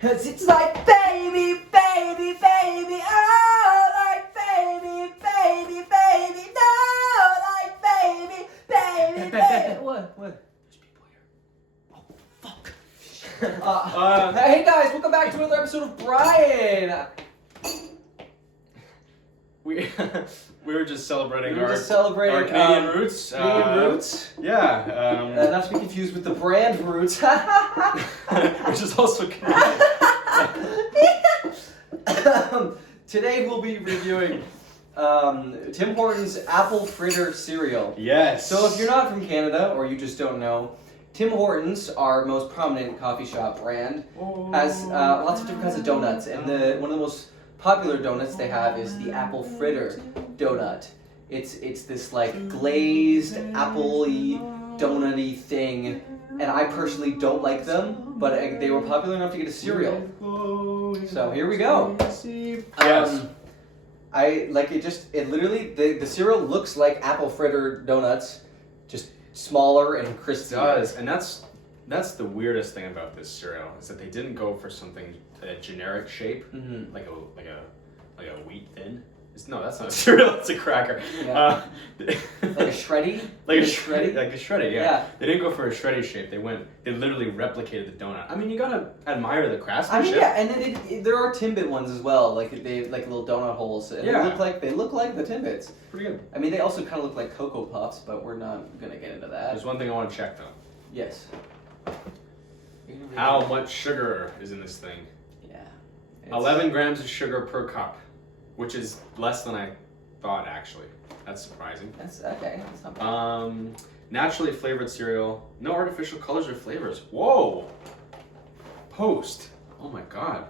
Cause it's like baby, baby, baby, oh, like baby, baby, baby, no, like baby, baby, baby. What? There's people here. Oh, fuck. Hey guys, welcome back to another episode of Brian. We were just celebrating our Canadian roots. Yeah. Not to be confused with the brand roots. Which is also Canadian. Today we'll be reviewing Tim Hortons apple fritter cereal. Yes. So if you're not from Canada or you just don't know, Tim Hortons, our most prominent coffee shop brand, has lots of different kinds of donuts, and one of the most popular donuts they have is the apple fritter donut. It's this like glazed apple-y donut-y thing, and I personally don't like them, but they were popular enough to get a cereal. So here we go. Yes. I like it. It literally the cereal looks like apple fritter donuts, just smaller and crispy. It does, and that's the weirdest thing about this cereal is that they didn't go for something a generic shape, like a wheat thin. No, that's not a cereal. It's a cracker. Yeah. Like a shreddy. Like a shreddy. Yeah. They didn't go for a shreddy shape. They literally replicated the donut. I mean, you gotta admire the craftsmanship. I mean, yeah, and then there are Timbit ones as well. Like they like little donut holes. And yeah. They look like the Timbits. Pretty good. I mean, they also kind of look like Cocoa Puffs, but we're not gonna get into that. There's one thing I want to check though. Yes. How much sugar is in this thing? Yeah. 11 grams of sugar per cup, which is less than I thought, actually. That's surprising. That's okay. That's not bad. Naturally flavored cereal. No artificial colors or flavors. Whoa! Post. Oh my god.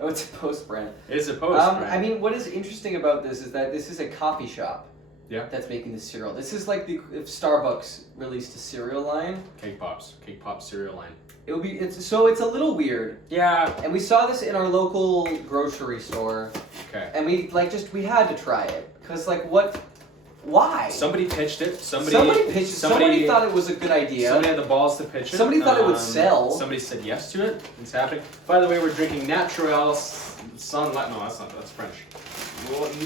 Oh, it's a Post brand. It's a Post brand. I mean, what is interesting about this is that this is a coffee shop. Yeah. That's making the cereal. This is like if Starbucks released a cereal line. Cake Pops cereal line. It would be. It's a little weird. Yeah. And we saw this in our local grocery store. Okay. And we had to try it because why? Somebody pitched it. Somebody pitched it. Somebody thought it was a good idea. Somebody had the balls to pitch it. Somebody thought it would sell. Somebody said yes to it. It's happening. By the way, we're drinking Naturel that's French.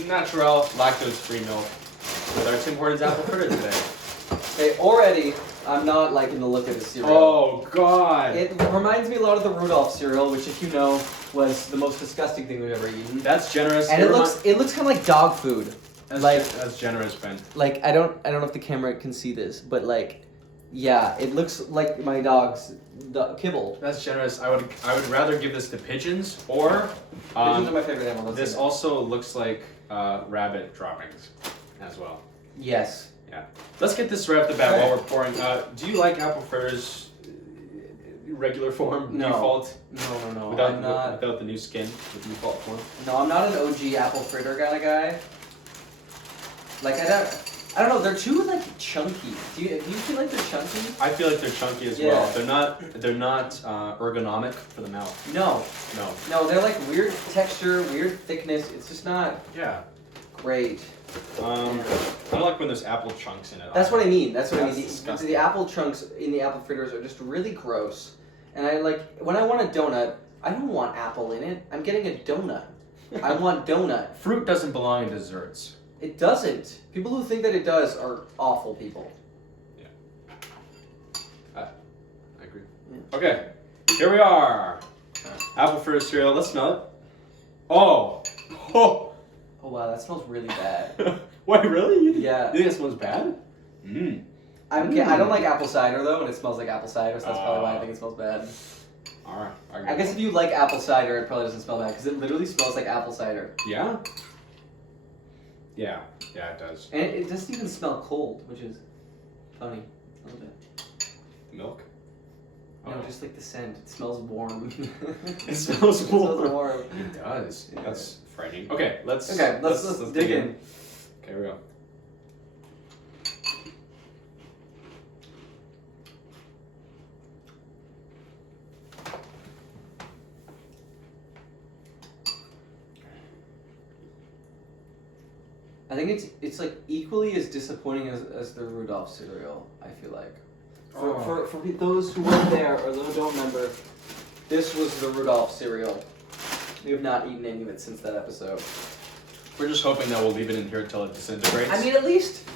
Naturel lactose-free milk with our Tim Hortons apple fritter today. Okay, already I'm not liking the look of the cereal. Oh God! It reminds me a lot of the Rudolph cereal, which, if you know, was the most disgusting thing we've ever eaten. That's generous. And it looks kind of like dog food. That's generous, Ben. Like I don't know if the camera can see this, but yeah, it looks like my dog's kibble. That's generous. I would rather give this to pigeons or. Pigeons are my favorite animal. This also looks like rabbit droppings, as well. Yes. Yeah. Let's get this right off the bat while we're pouring. Do you like apple fritters regular form, no. Default? No. Without the new skin, the default form? No, I'm not an OG apple fritter kind of guy. Like I don't know. They're too chunky. Do you feel like they're chunky? I feel like they're chunky as well. They're not ergonomic for the mouth. No, they're like weird texture, weird thickness. It's just not great. I don't like when there's apple chunks in it. That's what I mean. That's what I mean. Disgusting. The apple chunks in the apple fritters are just really gross. And when I want a donut, I don't want apple in it. I'm getting a donut. I want donut. Fruit doesn't belong in desserts. It doesn't. People who think that it does are awful people. Yeah. I agree. Yeah. Okay, here we are. Apple fritter cereal. Let's smell it. Oh. Oh wow, that smells really bad. Wait, really? Yeah. You think it smells bad? I don't like apple cider though, and it smells like apple cider, so that's probably why I think it smells bad. Alright. I guess if you like apple cider, it probably doesn't smell bad, because it literally smells like apple cider. Yeah? Yeah, it does. And it doesn't even smell cold, which is funny a little bit. Milk? No, just like the scent. It smells warm. It smells warm. It does. Yeah. That's frightening. Okay, let's dig in. Okay, here we go. I think it's like equally as disappointing as the Rudolph cereal, I feel like. For those who weren't there or those who don't remember, this was the Rudolph cereal. We have not eaten any of it since that episode. We're just hoping that we'll leave it in here until it disintegrates. I mean, at least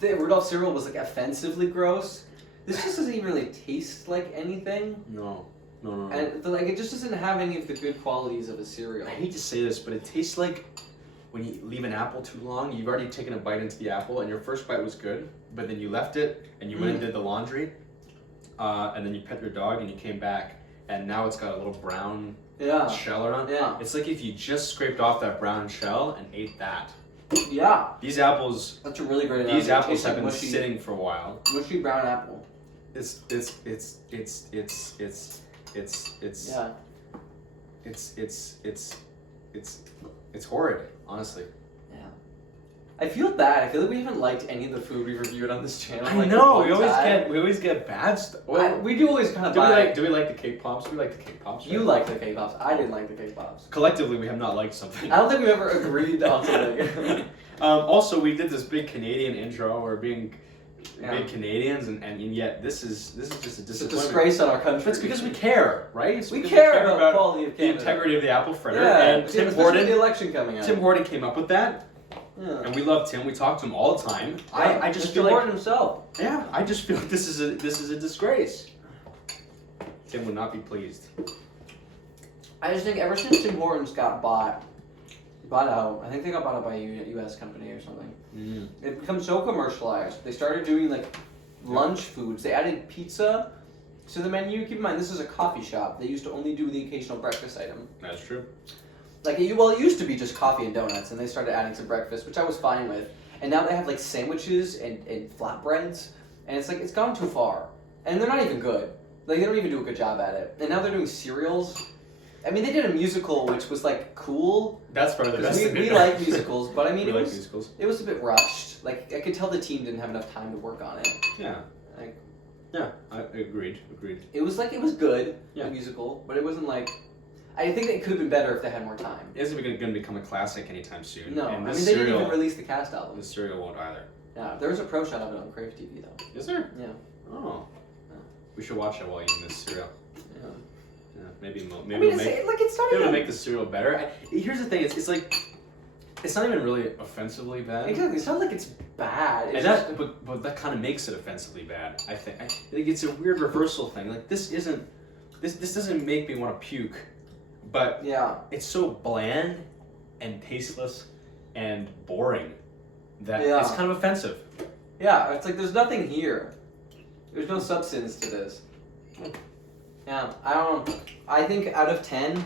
the Rudolph cereal was like offensively gross. This just doesn't even really taste like anything. No. And like it just doesn't have any of the good qualities of a cereal. I hate to say this, but it tastes like when you leave an apple too long, you've already taken a bite into the apple, and your first bite was good, but then you left it, and you went and did the laundry, and then you pet your dog, and you came back, and now it's got a little brown shell around. Yeah. It's like if you just scraped off that brown shell and ate that. Yeah. These apples. That's a really great These apple. apples have been mushy, sitting for a while. mushy brown apple. It's horrid, honestly. Yeah. I feel bad. I feel like we haven't liked any of the food we've reviewed on this channel. I like, know. the whole We always get bad stuff. we do always kind of Do we like the cake pops? We like the cake pops. Right? You like the cake pops. I didn't like the cake pops. Collectively, we have not liked something. I don't think we've ever agreed on something. Also, we did this big Canadian intro. We're being big Canadians, and yet this is just a It's a disappointment. disgrace on our country. It's because we care, right? It's We because care about the quality of the Canada. integrity of the apple fritter. Yeah, And Tim especially with the Horton. election coming up. Tim Horton came up with that, Yeah. and we love Tim. We talk to him all the time. I just Mr. feel like Horton himself. I just feel like this is a disgrace. Tim would not be pleased. I just think ever since Tim Hortons got bought out, I think they got bought out by a U.S. company or something. It become so commercialized. They started doing like lunch foods. They added pizza to the menu. Keep in mind, this is a coffee shop. They used to only do the occasional breakfast item. That's true. Like, it used to be just coffee and donuts, and they started adding some breakfast, which I was fine with. And now they have like sandwiches and flatbreads, and it's like it's gone too far. And they're not even good. Like, they don't even do a good job at it. And now they're doing cereals. I mean, they did a musical, which was like cool. That's probably the best thing. We like musicals, but I mean, We it like was musicals. it was a bit rushed. Like, I could tell the team didn't have enough time to work on it. Yeah. Like, Yeah. I agreed. it was good, Yeah. the musical, but it wasn't like. I think it could have been better if they had more time. It isn't going to become a classic anytime soon. No, and I this mean, they didn't cereal, even release the cast album. This cereal won't either. Yeah, there was a pro shot of it on Crave TV though. Is there? Yeah. Oh. Yeah. We should watch it while eating this cereal. Yeah. Yeah, maybe I it'll mean, make, it's not it'll even. make the cereal better. Here's the thing. It's like it's not even really offensively bad. Exactly. It's not like it's bad. It's And just, but that kind of makes it offensively bad. I think it's a weird reversal thing. Like this doesn't make me want to puke, but yeah. it's so bland and tasteless and boring that Yeah. it's kind of offensive. Yeah, it's like there's nothing here. There's no substance to this. Yeah, I don't know. I think out of 10,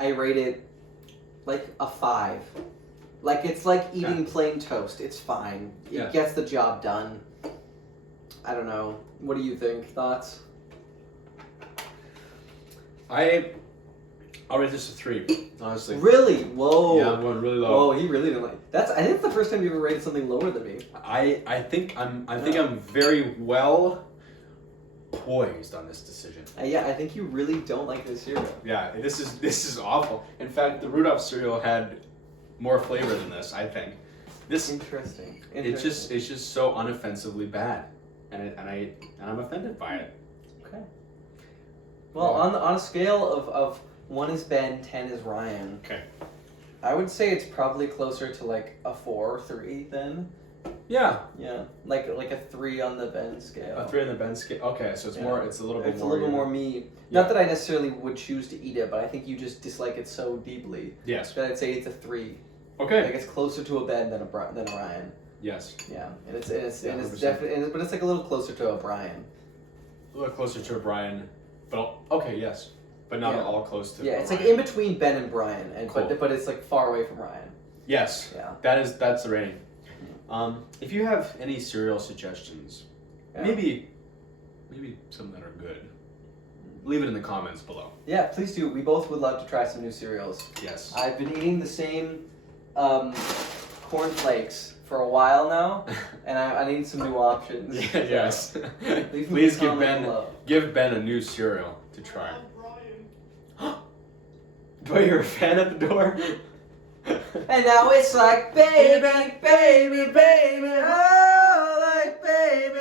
I rate it like a 5. Like, it's like eating plain toast. It's fine. It Yeah. gets the job done. I don't know. What do you think? Thoughts? I'll rate this a 3, honestly. Really? Whoa. Yeah, I'm going really low. Whoa, he really didn't like. I think it's the first time you ever rated something lower than me. I think I'm very well poised on this decision. Yeah, I think you really don't like this cereal. Yeah, this is awful. In fact, the Rudolph cereal had more flavor than this. I think this Interesting. it's just so unoffensively bad, and I'm offended by it. Okay. Well, on a scale of 1 is Ben, 10 is Ryan. Okay. I would say it's probably closer to like a 4 or 3 then. Yeah, Yeah, like a 3 on the Ben scale. a 3 on the Ben scale. Okay, so it's Yeah. more. It's a little bit It's more. a little more me. Yeah. Not that I necessarily would choose to eat it, but I think you just dislike it so deeply Yes. that I'd say it's a 3. Okay. Like it's closer to a Ben than a Ryan. Yes. Yeah, and it's Yeah, and it's 100%. definitely, but it's like a little closer to a Brian. A little closer to a Brian, but okay, yes, but not Yeah. at all close to. Yeah, it's Brian. like in between Ben and Brian, and Cool. but it's like far away from Ryan. Yes. Yeah. That's the rating. If you have any cereal suggestions, Yeah. maybe some that are good, leave it in the comments below. Yeah, please do. We both would love to try some new cereals. Yes. I've been eating the same corn flakes for a while now, and I need some new options. Yes. Leave me Please a give comment Ben below. a new cereal to try. Do I hear a fan at the door? And now it's like, baby, baby, baby, oh, like, baby.